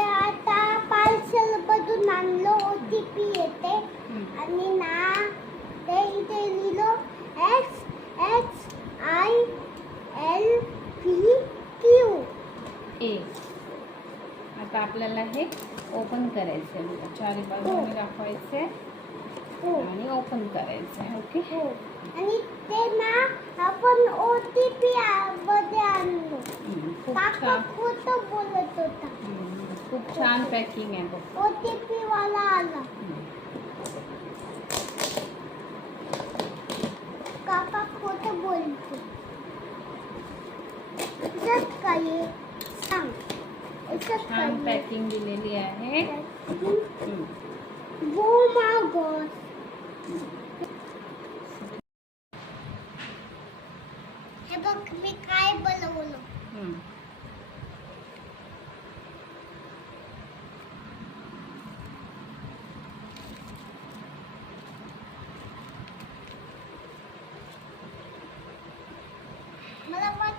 आता पार्सल मधून आणलं ओ टी पी येते. हम्म. आणि ना ते इथे लिहिलं X X I L P Q A. आता आपल्याला हे ओपन करायचं आहे चारी बाजूने दाखवायचे आणि ओपन करायचं आहे ओके आणि ते ना आपण ओ टी पी मध्ये आणलो. हम्म, खूप काका छान. खोटं बोलत होता. हम्म, खूप छान पॅकिंग आहे बघ ओ टी पी वाला आला. काका खोटं बोलतो जर काय सांग याच्यात छान पॅकिंग दिलेली आहे आहे? हम्म. Oh my god. हे बघ मी काय बनवलं मला पण